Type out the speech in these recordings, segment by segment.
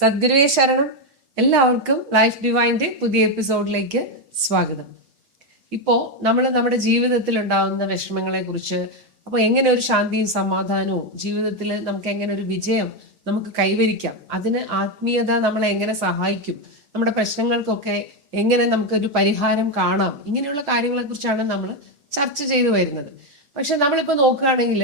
സദ്ഗുരുവേ ശരണം. എല്ലാവർക്കും ലൈഫ് ഡിവൈന്റെ പുതിയ എപ്പിസോഡിലേക്ക് സ്വാഗതം. ഇപ്പോൾ നമ്മൾ നമ്മുടെ ജീവിതത്തിൽ ഉണ്ടാകുന്ന വിഷമങ്ങളെ കുറിച്ച് അപ്പോൾ എങ്ങനെ ഒരു ശാന്തിയും സമാധാനവും ജീവിതത്തിൽ നമുക്ക് എങ്ങനെ ഒരു വിജയം നമുക്ക് കൈവരിക്കാം അതിന് ആത്മീയത നമ്മളെ എങ്ങനെ സഹായിക്കും നമ്മുടെ പ്രശ്നങ്ങൾക്കൊക്കെ എങ്ങനെ നമുക്കൊരു പരിഹാരം കാണാം ഇങ്ങനെയുള്ള കാര്യങ്ങളെ കുറിച്ചാണ് നമ്മൾ ചർച്ച ചെയ്തു വരുന്നത്. പക്ഷെ നമ്മളിപ്പോ നോക്കുകയാണെങ്കിൽ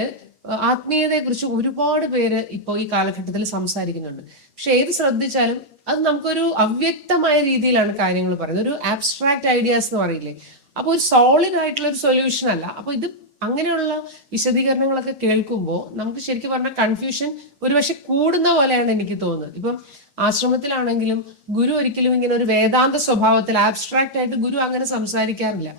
ആത്മീയതയെ കുറിച്ച് ഒരുപാട് പേര് ഇപ്പോൾ ഈ കാലഘട്ടത്തിൽ സംസാരിക്കുന്നുണ്ട്. പക്ഷെ ഏത് ശ്രദ്ധിച്ചാലും അത് നമുക്കൊരു അവ്യക്തമായ രീതിയിലാണ് കാര്യങ്ങൾ പറയുന്നത്. ഒരു ആബ്സ്ട്രാക്ട് ഐഡിയാസ് എന്ന് പറയില്ലേ. അപ്പൊ ഒരു സോളിഡ് ആയിട്ടുള്ള ഒരു സൊല്യൂഷൻ അല്ല. അപ്പൊ ഇത് അങ്ങനെയുള്ള വിശദീകരണങ്ങളൊക്കെ കേൾക്കുമ്പോൾ നമുക്ക് ശരിക്കും പറഞ്ഞാൽ കൺഫ്യൂഷൻ ഒരുപക്ഷെ കൂടുന്ന പോലെയാണ് എനിക്ക് തോന്നുന്നത്. ഇപ്പം ആശ്രമത്തിലാണെങ്കിലും ഗുരു ഒരിക്കലും ഇങ്ങനെ ഒരു വേദാന്ത സ്വഭാവത്തിൽ ആബ്സ്ട്രാക്റ്റ് ആയിട്ട് ഗുരു അങ്ങനെ സംസാരിക്കാറില്ല.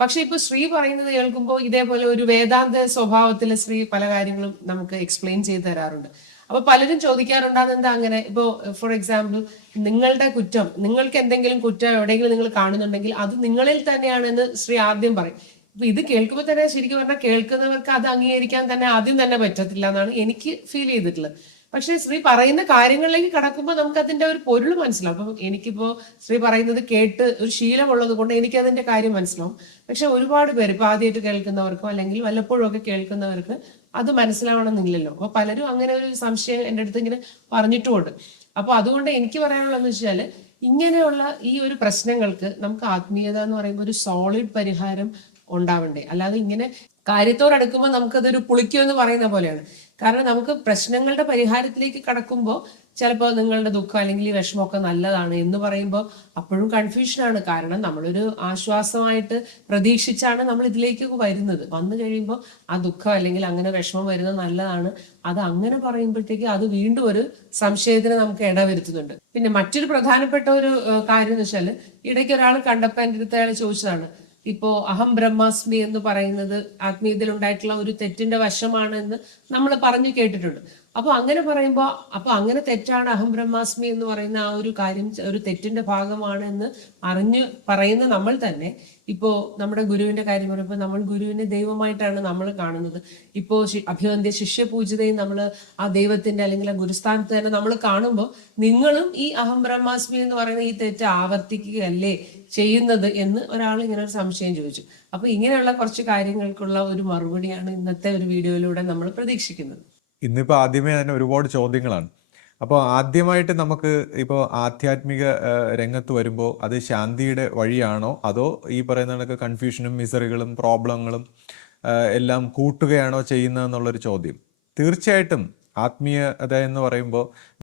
പക്ഷെ ഇപ്പൊ ശ്രീ പറയുന്നത് കേൾക്കുമ്പോൾ ഇതേപോലെ ഒരു വേദാന്ത സ്വഭാവത്തിൽ ശ്രീ പല കാര്യങ്ങളും നമുക്ക് എക്സ്പ്ലെയിൻ ചെയ്ത് തരാറുണ്ട്. അപ്പൊ പലരും ചോദിക്കാറുണ്ട് അതെന്താ അങ്ങനെ? ഇപ്പോ ഫോർ എക്സാമ്പിൾ നിങ്ങളുടെ കുറ്റം നിങ്ങൾക്ക് എന്തെങ്കിലും കുറ്റം എവിടെയെങ്കിലും നിങ്ങൾ കാണുന്നുണ്ടെങ്കിൽ അത് നിങ്ങളിൽ തന്നെയാണെന്ന് ശ്രീ ആദ്യം പറയും. ഇത് കേൾക്കുമ്പോൾ തന്നെ ശരിക്കും പറഞ്ഞാൽ കേൾക്കുന്നവർക്ക് അത് അംഗീകരിക്കാൻ തന്നെ ആദ്യം തന്നെ പറ്റത്തില്ല എന്നാണ് എനിക്ക് ഫീൽ ചെയ്തിട്ടുള്ളത്. പക്ഷെ ശ്രീ പറയുന്ന കാര്യങ്ങളിലേക്ക് കടക്കുമ്പോൾ നമുക്ക് അതിന്റെ ഒരു പൊരുൾ മനസ്സിലാവും. അപ്പൊ എനിക്കിപ്പോ ശ്രീ പറയുന്നത് കേട്ട് ഒരു ശീലമുള്ളത് കൊണ്ട് എനിക്ക് അതിന്റെ കാര്യം മനസ്സിലാവും. പക്ഷെ ഒരുപാട് പേര് ഇപ്പൊ ആദ്യമായിട്ട് കേൾക്കുന്നവർക്കോ അല്ലെങ്കിൽ വല്ലപ്പോഴും ഒക്കെ കേൾക്കുന്നവർക്ക് അത് മനസ്സിലാവണമെന്നില്ലല്ലോ. അപ്പൊ പലരും അങ്ങനെ ഒരു സംശയം എന്റെ അടുത്ത് ഇങ്ങനെ പറഞ്ഞിട്ടുമുണ്ട്. അപ്പൊ അതുകൊണ്ട് എനിക്ക് പറയാനുള്ളതെന്ന് വെച്ചാൽ ഇങ്ങനെയുള്ള ഈ ഒരു പ്രശ്നങ്ങൾക്ക് നമുക്ക് ആത്മീയത എന്ന് പറയുമ്പോൾ ഒരു സോളിഡ് പരിഹാരം ഉണ്ടാവണ്ടേ? അല്ലാതെ ഇങ്ങനെ കാര്യത്തോടടുക്കുമ്പോൾ നമുക്കതൊരു എന്ന് പറയുന്ന പോലെയാണ്. കാരണം നമുക്ക് പ്രശ്നങ്ങളുടെ പരിഹാരത്തിലേക്ക് കടക്കുമ്പോൾ ചിലപ്പോൾ നിങ്ങളുടെ ദുഃഖം അല്ലെങ്കിൽ ഈ വിഷമമൊക്കെ നല്ലതാണ് എന്ന് പറയുമ്പോൾ അപ്പോഴും കൺഫ്യൂഷനാണ് കാരണം നമ്മളൊരു ആശ്വാസമായിട്ട് പ്രതീക്ഷിച്ചാണ് നമ്മൾ ഇതിലേക്ക് വരുന്നത്. വന്നു കഴിയുമ്പോൾ ആ ദുഃഖം അല്ലെങ്കിൽ അങ്ങനെ വിഷമം വരുന്നത് നല്ലതാണ്. അത് അങ്ങനെ പറയുമ്പോഴത്തേക്ക് അത് വീണ്ടും ഒരു സംശയത്തിന് നമുക്ക് ഇടവരുത്തുന്നുണ്ട്. പിന്നെ മറ്റൊരു പ്രധാനപ്പെട്ട ഒരു കാര്യം എന്ന് വെച്ചാൽ ഇടയ്ക്ക് ഒരാൾ കണ്ടപ്പോൾ എന്റെ അടുത്ത് അയാൾ ചോദിച്ചതാണ് ഇപ്പോ അഹം ബ്രഹ്മാസ്മി എന്ന് പറയുന്നത് ആത്മീയതയിൽ ഉണ്ടായിട്ടുള്ള ഒരു തെറ്റിന്റെ വശമാണ് എന്ന് നമ്മൾ പറഞ്ഞു കേട്ടിട്ടുണ്ട്. അപ്പൊ അങ്ങനെ പറയുമ്പോൾ അപ്പൊ അങ്ങനെ തെറ്റാണ് അഹം ബ്രഹ്മാസ്മി എന്ന് പറയുന്ന ആ ഒരു കാര്യം ഒരു തെറ്റിന്റെ ഭാഗമാണ് എന്ന് അറിഞ്ഞ് പറയുന്ന നമ്മൾ തന്നെ. ഇപ്പോ നമ്മുടെ ഗുരുവിന്റെ കാര്യം പറയുമ്പോൾ നമ്മൾ ഗുരുവിനെ ദൈവമായിട്ടാണ് നമ്മൾ കാണുന്നത്. ഇപ്പോ അഭിവന്ധ്യ ശിഷ്യപൂജിതയും നമ്മൾ ആ ദൈവത്തിന്റെ അല്ലെങ്കിൽ ആ ഗുരുസ്ഥാനത്ത് തന്നെ നമ്മൾ കാണുമ്പോൾ നിങ്ങളും ഈ അഹം ബ്രഹ്മാസ്മി എന്ന് പറയുന്ന ഈ തെറ്റ് ആവർത്തിക്കുകയല്ലേ ചെയ്യുന്നത് എന്ന് ഒരാൾ ഇങ്ങനെ ഒരു സംശയം ചോദിച്ചു. അപ്പൊ ഇങ്ങനെയുള്ള കുറച്ച് കാര്യങ്ങൾക്കുള്ള ഒരു മറുപടിയാണ് ഇന്നത്തെ ഒരു വീഡിയോയിലൂടെ നമ്മൾ പ്രതീക്ഷിക്കുന്നത്. ഇന്നിപ്പോൾ ആദ്യമേ തന്നെ ഒരുപാട് ചോദ്യങ്ങളാണ്. അപ്പോൾ ആദ്യമായിട്ട് നമുക്ക് ഇപ്പോൾ ആധ്യാത്മിക രംഗത്ത് വരുമ്പോൾ അത് ശാന്തിയുടെ വഴിയാണോ? അതോ ഈ പറയുന്ന കണക്ക് കൺഫ്യൂഷനും മിസറികളും പ്രോബ്ലങ്ങളും എല്ലാം കൂട്ടുകയാണോ ചെയ്യുന്നതെന്നുള്ളൊരു ചോദ്യം. തീർച്ചയായിട്ടും ആത്മീയത എന്ന് പറയുമ്പോൾ